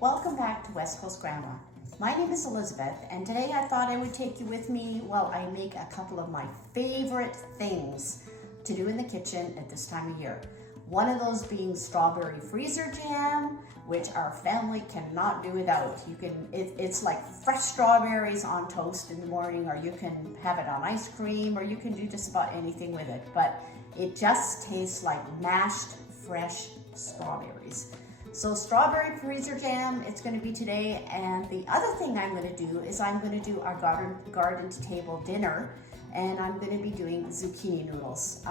Welcome back to West Coast Grandma. My name is Elizabeth, and today I thought I would take you with me while I make a couple of my favorite things to do in the kitchen at this time of year. One of those being strawberry freezer jam, which our family cannot do without. It's like fresh strawberries on toast in the morning, or you can have it on ice cream, or you can do just about anything with it. But it just tastes like mashed fresh strawberries. So strawberry freezer jam, it's going to be today. And the other thing I'm going to do is I'm going to do our garden to table dinner, and I'm going to be doing zucchini noodles.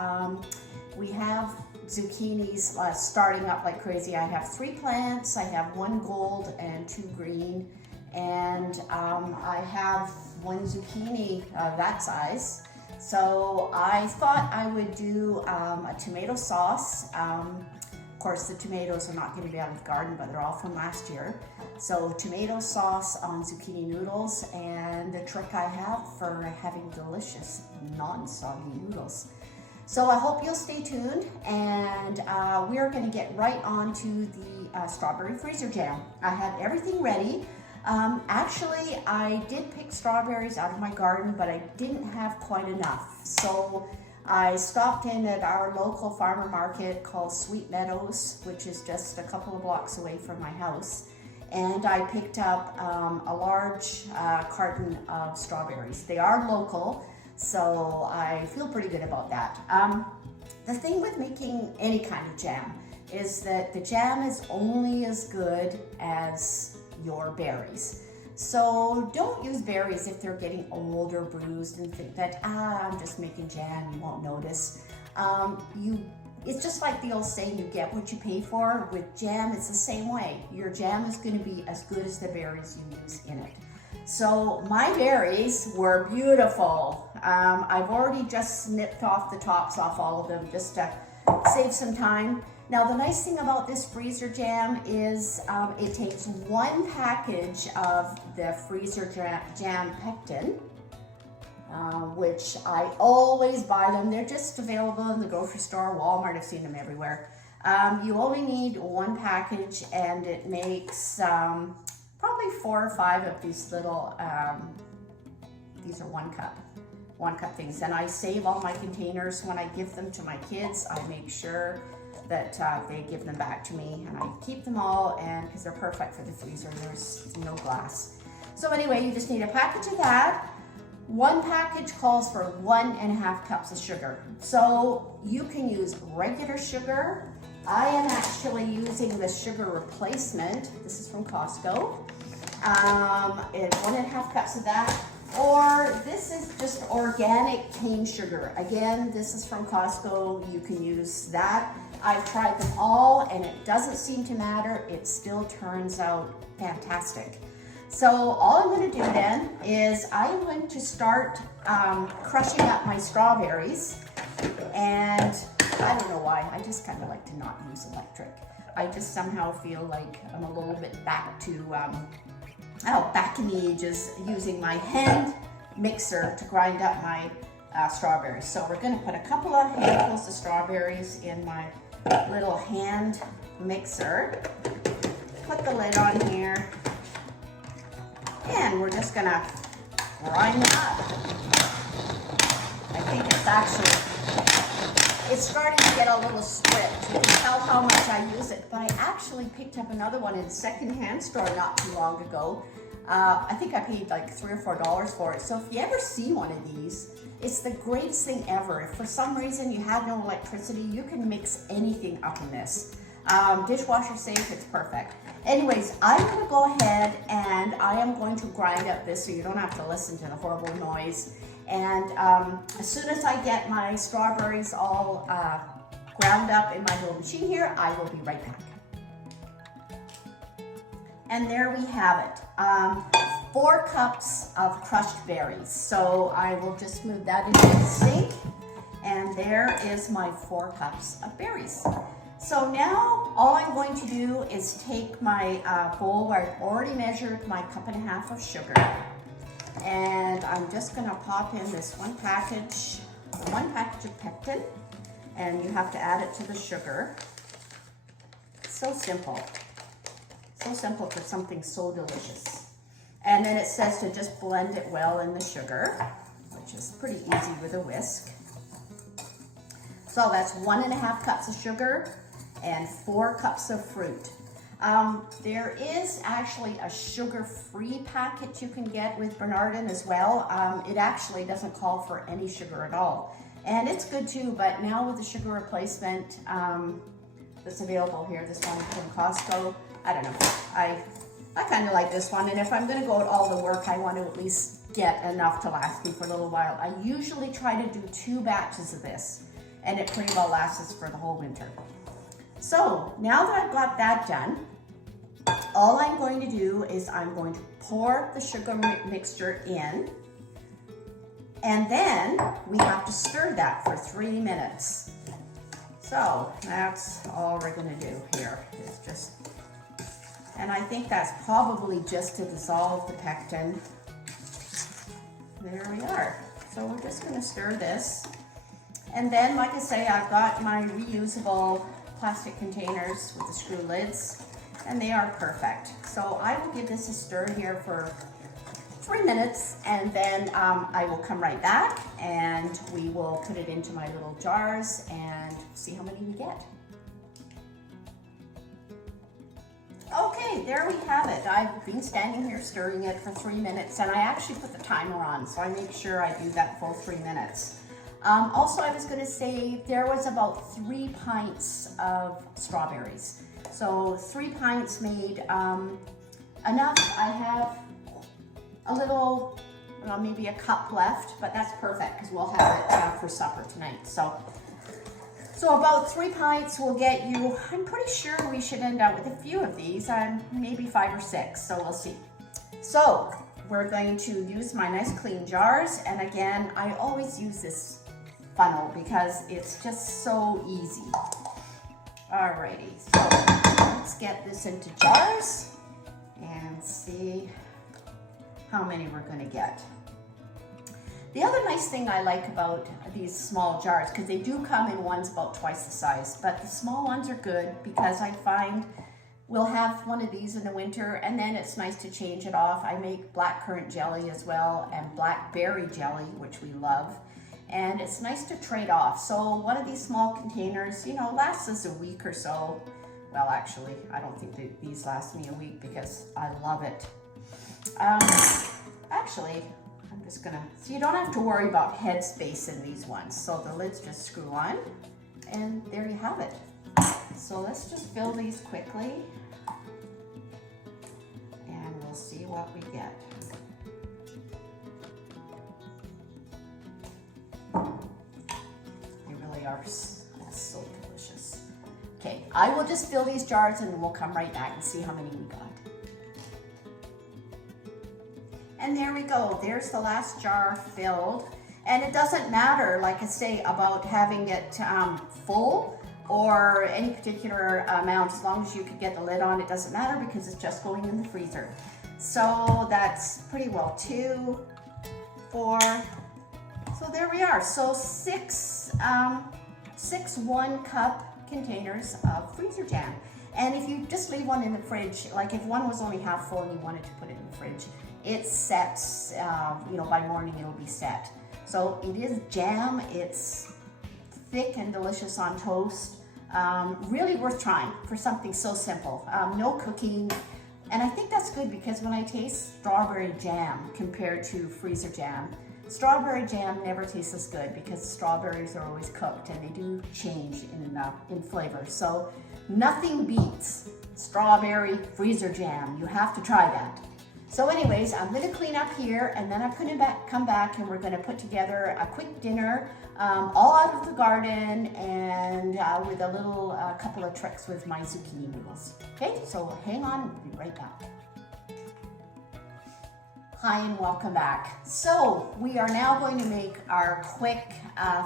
We have zucchinis starting up like crazy. I have 3 plants. I have 1 gold and 2 green, and I have 1 zucchini that size. So I thought I would do a tomato sauce. Of course, the tomatoes are not going to be out of the garden, but they're all from last year. So tomato sauce on zucchini noodles, and the trick I have for having delicious non-soggy noodles. So I hope you'll stay tuned, and we're going to get right on to the strawberry freezer jam. I have everything ready. Actually, I did pick strawberries out of my garden, but I didn't have quite enough. So I stopped in at our local farmer market called Meadows, which is just a couple of blocks away from my house. And I picked up a large carton of strawberries. They are local, so I feel pretty good about that. The thing with making any kind of jam is that the jam is only as good as your berries. So don't use berries if they're getting old or bruised and think that, I'm just making jam, you won't notice. It's just like the old saying, you get what you pay for. With jam, it's the same way. Your jam is going to be as good as the berries you use in it. So my berries were beautiful. I've already just snipped off the tops off all of them just to save some time. Now the nice thing about this freezer jam is it takes 1 package of the freezer jam pectin, which I always buy them. They're just available in the grocery store, Walmart, I've seen them everywhere. You only need 1 package, and it makes probably 4 or 5 of these little, these are 1 cup things. And I save all my containers. When I give them to my kids, I make sure that they give them back to me, and I keep them all, and because they're perfect for the freezer, there's no glass. So anyway, you just need a package of that. 1 package calls for 1.5 cups of sugar. So you can use regular sugar. I am actually using the sugar replacement. This is from Costco. It's 1.5 cups of that. Or this is just organic cane sugar. Again, this is from Costco. You can use that. I've tried them all, and it doesn't seem to matter. It still turns out fantastic. So all I'm going to do then is I'm going to start crushing up my strawberries. And I don't know why, I just kind of like to not use electric. I just somehow feel like I'm a little bit back to, back in the ages, using my hand mixer to grind up my strawberries. So we're going to put a couple of handfuls of strawberries in my little hand mixer. Put the lid on here, and we're just going to grind them up. I think it's starting to get a little stripped. You can tell how much I use it, but I actually picked up another one in a secondhand store not too long ago. I think I paid like $3 or $4 for it. So if you ever see one of these, it's the greatest thing ever. If for some reason you have no electricity, you can mix anything up in this. Dishwasher safe, it's perfect. Anyways, I'm going to go ahead and I am going to grind up this so you don't have to listen to the horrible noise. And as soon as I get my strawberries all ground up in my little machine here, I will be right back. And there we have it. 4 cups of crushed berries. So I will just move that into the sink. And there is my 4 cups of berries. So now all I'm going to do is take my bowl where I've already measured my 1.5 cups of sugar. And I'm just going to pop in this 1 package of pectin. And you have to add it to the sugar. So simple. So simple for something so delicious. And then it says to just blend it well in the sugar, which is pretty easy with a whisk. So that's 1.5 cups of sugar and 4 cups of fruit. There is actually a sugar-free packet you can get with Bernardin as well. It actually doesn't call for any sugar at all. And it's good too, but now with the sugar replacement that's available here, this one from Costco, I don't know. I kind of like this one, and if I'm going to go at all the work, I want to at least get enough to last me for a little while. I usually try to do 2 batches of this, and it pretty well lasts us for the whole winter. So now that I've got that done, all I'm going to do is I'm going to pour the sugar mixture in, and then we have to stir that for 3 minutes. So that's all we're going to do here. It's just, and I think that's probably just to dissolve the pectin. There we are. So we're just going to stir this. And then, like I say, I've got my reusable plastic containers with the screw lids, and they are perfect. So I will give this a stir here for 3 minutes, and then I will come right back and we will put it into my little jars and see how many we get. Okay, there we have it. I've been standing here stirring it for 3 minutes, and I actually put the timer on, so I make sure I do that full 3 minutes. Also, I was going to say there was about 3 pints of strawberries. So 3 pints made enough. I have a little, well, maybe a cup left, but that's perfect because we'll have it for supper tonight. So about 3 pints will get you, I'm pretty sure we should end up with a few of these, maybe 5 or 6, so we'll see. So we're going to use my nice clean jars, and again, I always use this funnel because it's just so easy. Alrighty, so let's get this into jars and see how many we're going to get. The other nice thing I like about these small jars, because they do come in ones about twice the size, but the small ones are good because I find we'll have one of these in the winter, and then it's nice to change it off. I make blackcurrant jelly as well and blackberry jelly, which we love. And it's nice to trade off. So one of these small containers, you know, lasts us a week or so. Well, actually, I don't think that these last me a week because I love it. Actually, I'm just gonna, so you don't have to worry about head space in these ones. So the lids just screw on, and there you have it. So let's just fill these quickly, and we'll see what we get. Are so delicious. Okay, I will just fill these jars and then we'll come right back and see how many we got. And there we go, there's the last jar filled. And it doesn't matter, like I say, about having it full or any particular amount, as long as you can get the lid on, it doesn't matter because it's just going in the freezer. So that's pretty well 2, 4, so there we are. So 6 1-cup containers of freezer jam. And if you just leave one in the fridge, like if one was only half full and you wanted to put it in the fridge, it sets, you know, by morning it'll be set. So it is jam, it's thick and delicious on toast. Really worth trying for something so simple. No cooking. And I think that's good because when I taste strawberry jam compared to freezer jam, strawberry jam never tastes as good because strawberries are always cooked and they do change in flavor. So nothing beats strawberry freezer jam. You have to try that. So anyways, I'm going to clean up here and then I'm going to come back and we're going to put together a quick dinner, all out of the garden and with a little couple of tricks with my zucchini noodles. Okay, so hang on, we'll be right back. Hi and welcome back. So we are now going to make our quick,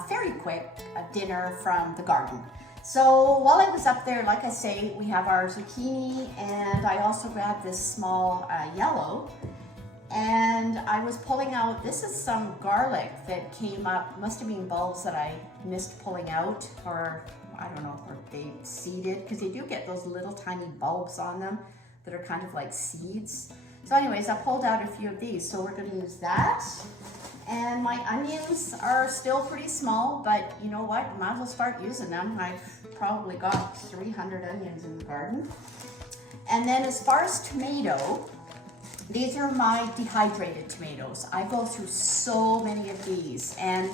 very quick dinner from the garden. So while I was up there, like I say, we have our zucchini and I also grabbed this small yellow and I was pulling out, this is some garlic that came up, must have been bulbs that I missed pulling out or I don't know, or they seeded because they do get those little tiny bulbs on them. that are kind of like seeds. So anyways, I pulled out a few of these, so we're gonna use that. And my onions are still pretty small, but you know what? Might as well start using them. I've probably got 300 onions in the garden. And then as far as tomato, these are my dehydrated tomatoes. I go through so many of these, and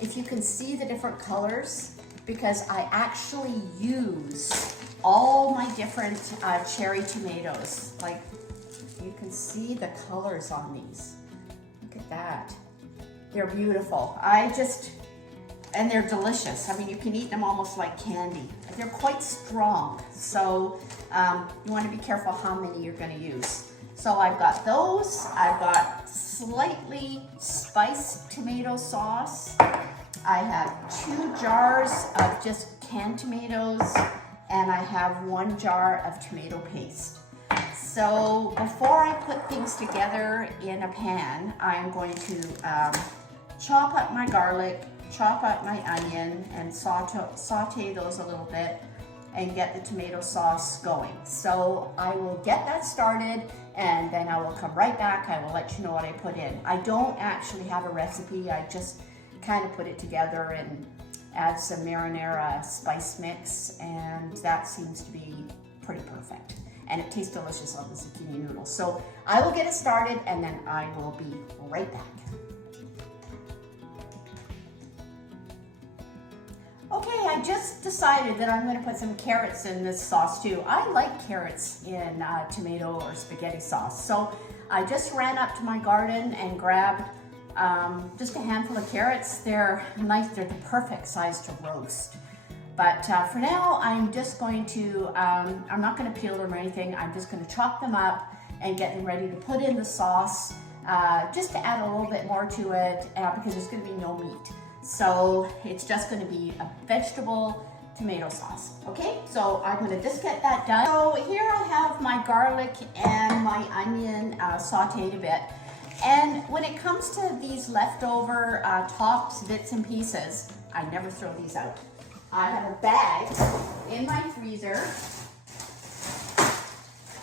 if you can see the different colors, because I actually use all my different cherry tomatoes. Like, you can see the colors on these. Look at that. They're beautiful. And they're delicious. I mean, you can eat them almost like candy. They're quite strong, so you want to be careful how many you're going to use. So I've got those. I've got slightly spiced tomato sauce. I have 2 jars of just canned tomatoes, and I have 1 jar of tomato paste. So before I put things together in a pan, I'm going to chop up my garlic, chop up my onion, and saute those a little bit and get the tomato sauce going. So I will get that started, and then I will come right back. I will let you know what I put in. I don't actually have a recipe. I just kind of put it together and add some marinara spice mix, and that seems to be pretty perfect. And it tastes delicious on the zucchini noodles. So I will get it started, and then I will be right back. Okay, I just decided that I'm going to put some carrots in this sauce too. I like carrots in tomato or spaghetti sauce. So I just ran up to my garden and grabbed just a handful of carrots. They're nice, they're the perfect size to roast. But for now, I'm just going to, I'm not going to peel them or anything. I'm just going to chop them up and get them ready to put in the sauce, just to add a little bit more to it, because there's going to be no meat. So it's just going to be a vegetable tomato sauce. Okay, so I'm going to just get that done. So here I have my garlic and my onion sauteed a bit. And when it comes to these leftover tops, bits and pieces, I never throw these out. I have a bag in my freezer,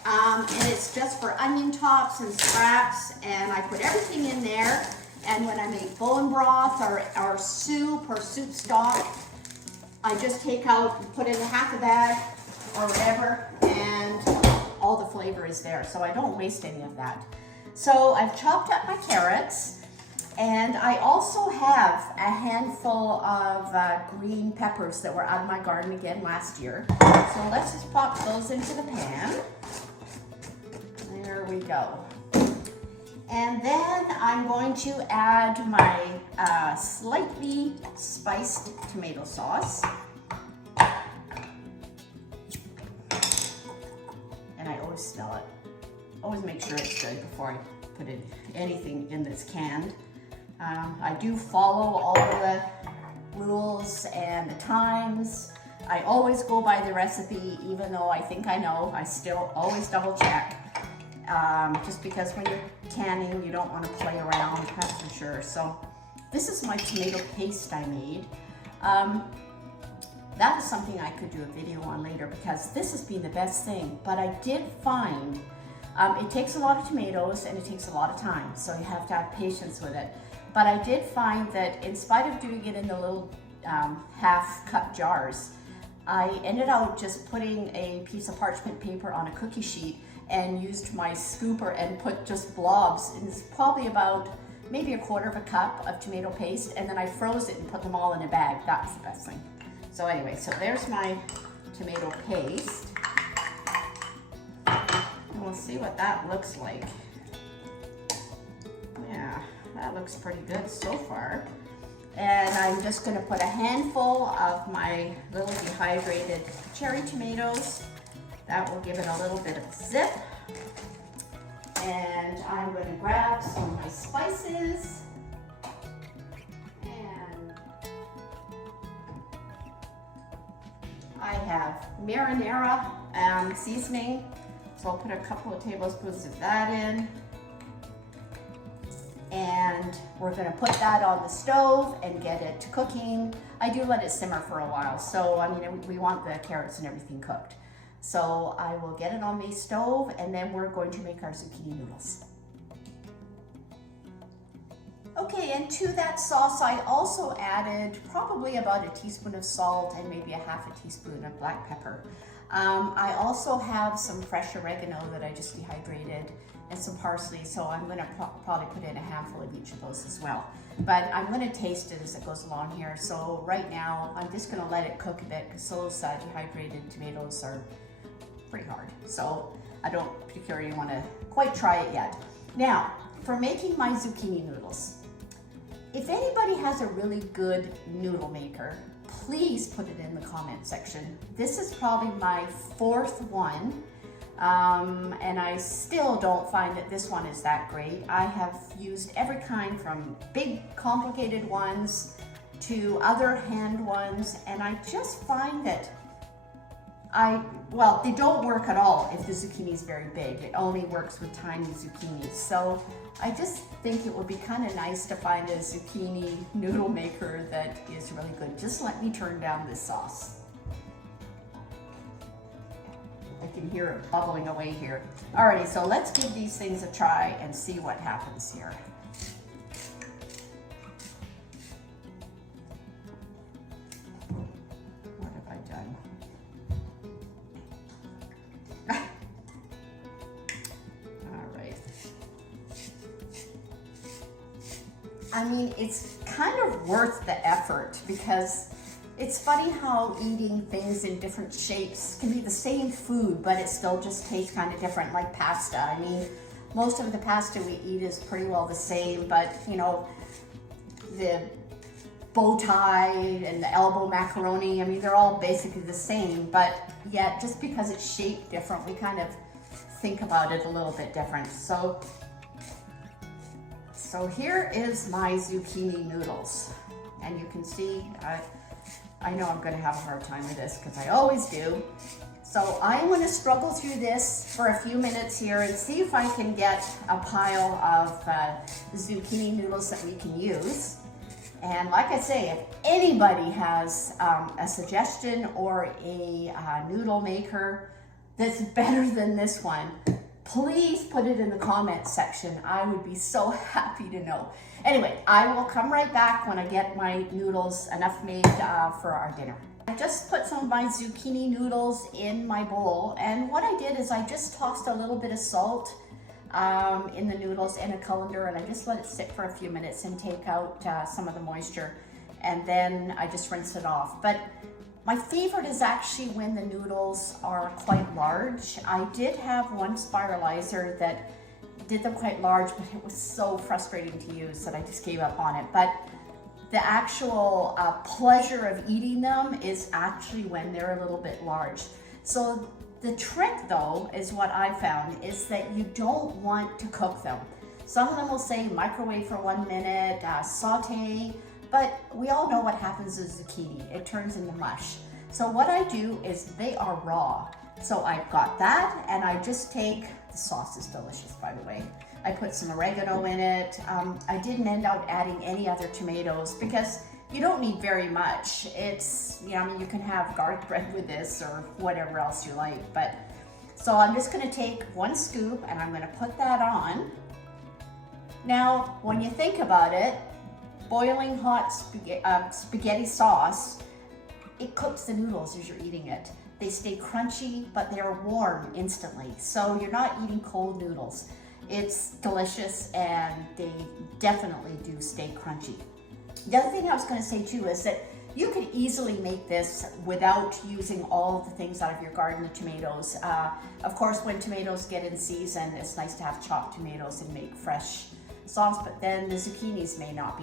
and it's just for onion tops and scraps, and I put everything in there. And when I make bone broth or soup or soup stock, I just take out and put in half a bag or whatever, and all the flavor is there. So I don't waste any of that. So I've chopped up my carrots, and I also have a handful of green peppers that were out of my garden again last year. So let's just pop those into the pan. There we go. And then I'm going to add my slightly spiced tomato sauce. And I always smell it. Always make sure it's good before I put in anything in that's canned. I do follow all of the rules and the times. I always go by the recipe, even though I think I know. I still always double check. Just because when you're canning, you don't want to play around, that's for sure. So this is my tomato paste I made. That is something I could do a video on later, because this has been the best thing. But I did find it takes a lot of tomatoes and it takes a lot of time, so you have to have patience with it. But I did find that in spite of doing it in the little half-cup jars, I ended up just putting a piece of parchment paper on a cookie sheet and used my scooper and put just blobs. And it's probably about maybe a quarter of a cup of tomato paste, and then I froze it and put them all in a bag. That was the best thing. So anyway, so there's my tomato paste. And we'll see what that looks like. Yeah, that looks pretty good so far. And I'm just gonna put a handful of my little dehydrated cherry tomatoes. That will give it a little bit of zip. And I'm going to grab some of my spices. And I have marinara seasoning. So I'll put a couple of tablespoons of that in. And we're going to put that on the stove and get it cooking. I do let it simmer for a while. So, I mean, we want the carrots and everything cooked. So I will get it on my stove, and then we're going to make our zucchini noodles. Okay, and to that sauce, I also added probably about a teaspoon of salt and maybe a half a teaspoon of black pepper. I also have some fresh oregano that I just dehydrated and some parsley, so I'm going to probably put in a handful of each of those as well. But I'm going to taste it as it goes along here. So right now, I'm just going to let it cook a bit because those dehydrated tomatoes are pretty hard. So I don't particularly want to quite try it yet. Now, for making my zucchini noodles, if anybody has a really good noodle maker, please put it in the comment section. This is probably my fourth one, and I still don't find that this one is that great. I have used every kind from big complicated ones to other hand ones, and I just find that well, they don't work at all if the zucchini is very big. It only works with tiny zucchinis. So I just think it would be kind of nice to find a zucchini noodle maker that is really good. Just let me turn down this sauce. I can hear it bubbling away here. Alrighty, so let's give these things a try and see what happens here. What have I done? I mean, it's kind of worth the effort because it's funny how eating things in different shapes can be the same food, but it still just tastes kind of different, like pasta. I mean, most of the pasta we eat is pretty well the same, but you know, the bow tie and the elbow macaroni, I mean, they're all basically the same, but yet just because it's shaped different, we kind of think about it a little bit different. So here is my zucchini noodles, and you can see, I know I'm gonna have a hard time with this because I always do. So I'm gonna struggle through this for a few minutes here and see if I can get a pile of zucchini noodles that we can use. And like I say, if anybody has a suggestion or a noodle maker that's better than this one, please put it in the comments section. I would be so happy to know. Anyway, I will come right back when I get my noodles enough made for our dinner. I just put some of my zucchini noodles in my bowl, and what I did is I just tossed a little bit of salt in the noodles in a colander, and I just let it sit for a few minutes and take out some of the moisture, and then I just rinse it off. But my favorite is actually when the noodles are quite large. I did have one spiralizer that did them quite large, but it was so frustrating to use that I just gave up on it. But the actual pleasure of eating them is actually when they're a little bit large. So the trick though, is what I found, is that you don't want to cook them. Some of them will say microwave for 1 minute, saute, but we all know what happens with zucchini. It turns into mush. So what I do is they are raw. So I've got that, and I just take, the sauce is delicious by the way. I put some oregano in it. I didn't end up adding any other tomatoes because you don't need very much. It's, you know, I mean, you can have garlic bread with this or whatever else you like. But so I'm just gonna take 1 scoop and I'm gonna put that on. Now, when you think about it, boiling hot spaghetti sauce, it cooks the noodles as you're eating it. They stay crunchy, but they're warm instantly. So you're not eating cold noodles. It's delicious, and they definitely do stay crunchy. The other thing I was gonna say too is that you could easily make this without using all of the things out of your garden, the tomatoes. Of course, when tomatoes get in season, it's nice to have chopped tomatoes and make fresh sauce, but then the zucchinis may not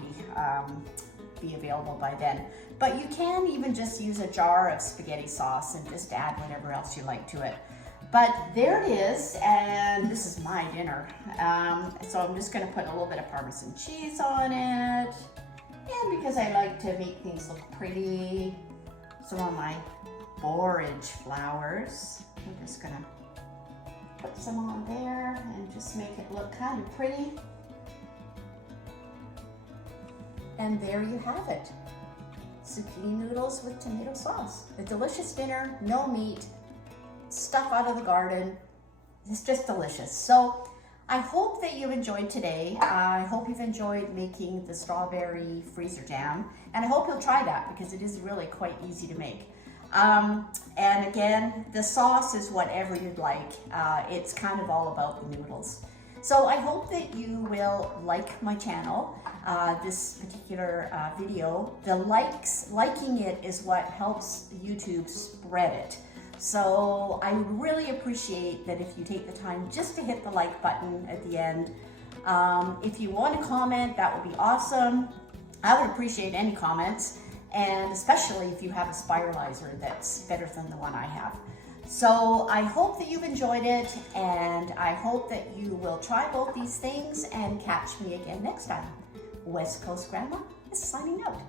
be available by then. But you can even just use a jar of spaghetti sauce and just add whatever else you like to it. But there it is, and this is my dinner. So I'm just gonna put a little bit of Parmesan cheese on it. And because I like to make things look pretty, some of my borage flowers, I'm just gonna put some on there and just make it look kind of pretty. And there you have it. Zucchini noodles with tomato sauce. A delicious dinner, no meat. stuff out of the garden. It's just delicious. So I hope that you enjoyed today. I hope you've enjoyed making the strawberry freezer jam, and I hope you'll try that because it is really quite easy to make. And again, the sauce is whatever you'd like. It's kind of all about the noodles. So I hope that you will like my channel, this particular video. The liking it is what helps YouTube spread it. So I would really appreciate that if you take the time just to hit the like button at the end. If you want to comment, that would be awesome. I would appreciate any comments, and especially if you have a spiralizer that's better than the one I have. So I hope that you've enjoyed it, and I hope that you will try both these things and catch me again next time. West Coast Grandma is signing out.